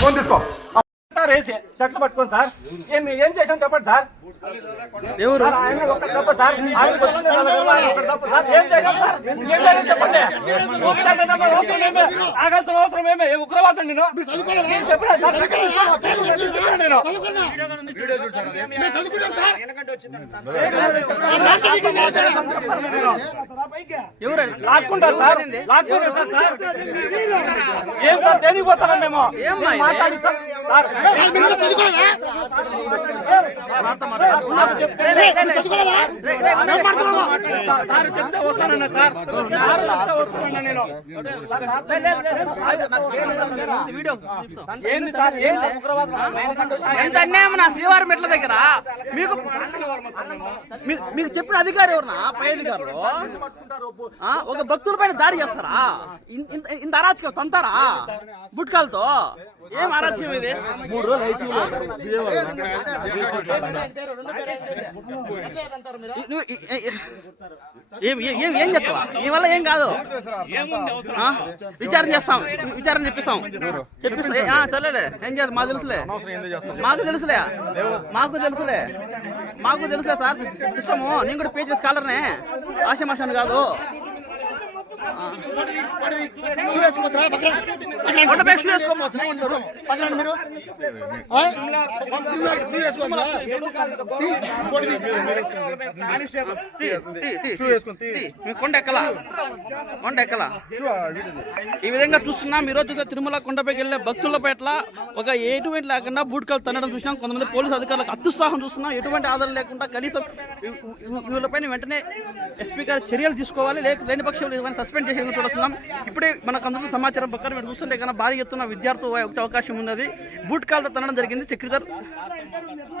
Phone తీసుకో చెట్లు పట్టుకోండి సార్. ఏం చేసాం చెప్పండి సార్. ఎవరు తప్ప సార్? ఏం చేయాలి సార్? ఏం చేయాలి చెప్పండి. ఆగాల్సిన అవసరం ఏమే? ఉగ్రవాదం నేను చెప్పిన నేను ఎవరు లాక్కుంటారు సార్? లాక్కుంటారు సార్. ఏం సార్ దేనికి పోతారా మేము? మాట్లాడి సార్ చెప్తే వస్తానన్నా సార్. వస్తానన్నా నేను. ఏంది సార్? ఏంది ఎంత అన్యాయం నా శ్రీవారి మెట్ల దగ్గర? మీకు చెప్పిన అధికారి ఎవరునా? పై అధికారులు ఒక భక్తుల పైన దాడి చేస్తారా? ఇంత అరాచకం తంతారా బుట్కాలతో? ఏం అరాచకం ఇది? 3 రోజులు ఐసీయూలో ఏం చెప్తావా? ఈ వల్ల ఏం కాదు. విచారణ చేస్తాం, విచారణ చెప్పిస్తాం. చల్లలే ఏం చేద్దాం. మాకు తెలుసులే మాకు తెలుసులే సార్. ఇష్టము. నేను కూడా పేజెస్ స్కాలర్నే, ఆశమాషాన్ని కాదు. కొండ ఎక్కలా ఈ విధంగా చూస్తున్నాం. ఈ రోజు తిరుమల కొండపైకి వెళ్ళే భక్తుల పట్ల ఒక ఎటువంటి లేకుండా బూట్కాలు తన్నడం చూసినాం. కొంతమంది పోలీసు అధికారులకు అత్యుత్సాహం చూస్తున్నాం. ఎటువంటి ఆధారం లేకుండా కనీసం వీళ్ళపైన వెంటనే ఎస్పీ గారు చర్యలు తీసుకోవాలి. లేని పక్షంలో సస్పెండ్ చేసేందుకు చూస్తున్నాం. ఇప్పుడే మనకు అందుకు సమాచారం ప్రకారం మీరు చూస్తుంటే కన్నా భారీ ఎత్తున విద్యార్థులు అవకాశం ఉన్నది. బూట్కాలతో తనడం జరిగింది. చక్రధర్